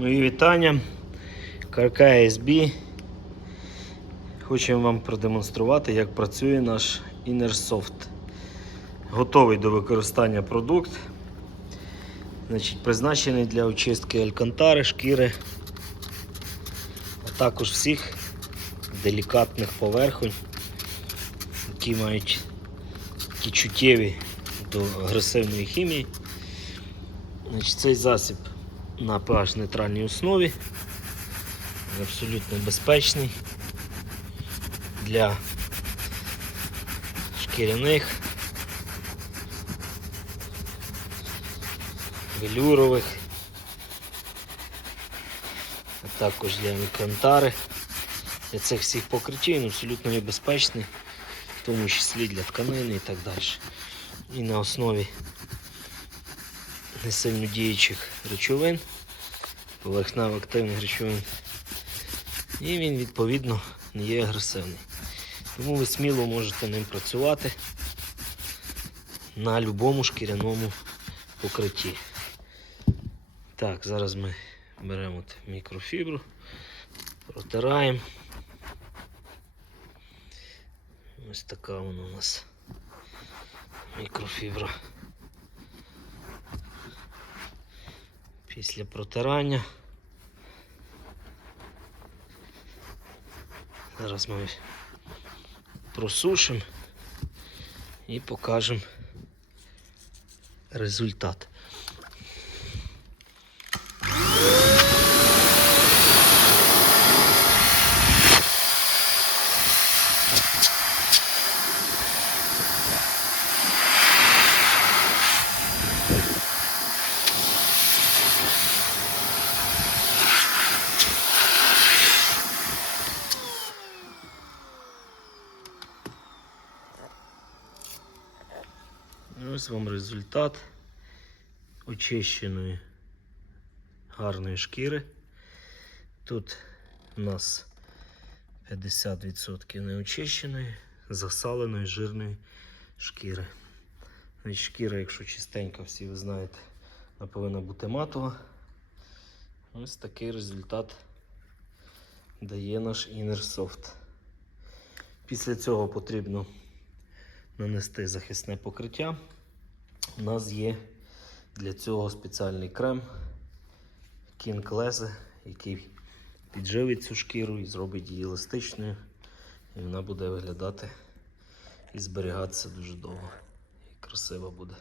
Мої вітання. КРК SB. Хочемо вам продемонструвати, як працює наш Innersoft. Готовий до використання продукт. Значить, призначений для очистки алькантари, шкіри, а також всіх делікатних поверхонь, які мають такі чуттєві до агресивної хімії. Значить, цей засіб на pH нейтральній основі. Абсолютно безпечний для шкіряних, велюрових, а також для алькантари. Для цих всіх покриттів він абсолютно небезпечний, в тому числі для тканини і так далі. І на основі несильно діючих речовин, поверхнево активних речовин. І він відповідно не є агресивний. Тому ви сміло можете ним працювати на будь-якому шкіряному покритті. Так, зараз ми беремо мікрофібру, протираємо. Ось така вона у нас мікрофібра. Після протирання. Зараз ми просушимо і покажемо результат. Ось вам результат очищеної гарної шкіри. Тут у нас 50% неочищеної, засаленої жирної шкіри. Значить, Шкіра, якщо чистенька, всі ви знаєте, вона повинна бути матова. Ось такий результат дає наш Innersoft. Після цього потрібно нанести захисне покриття. У нас є для цього спеціальний крем Laze, який підживить цю шкіру і зробить її еластичною. І вона буде виглядати і зберігатися дуже довго. І красиво буде.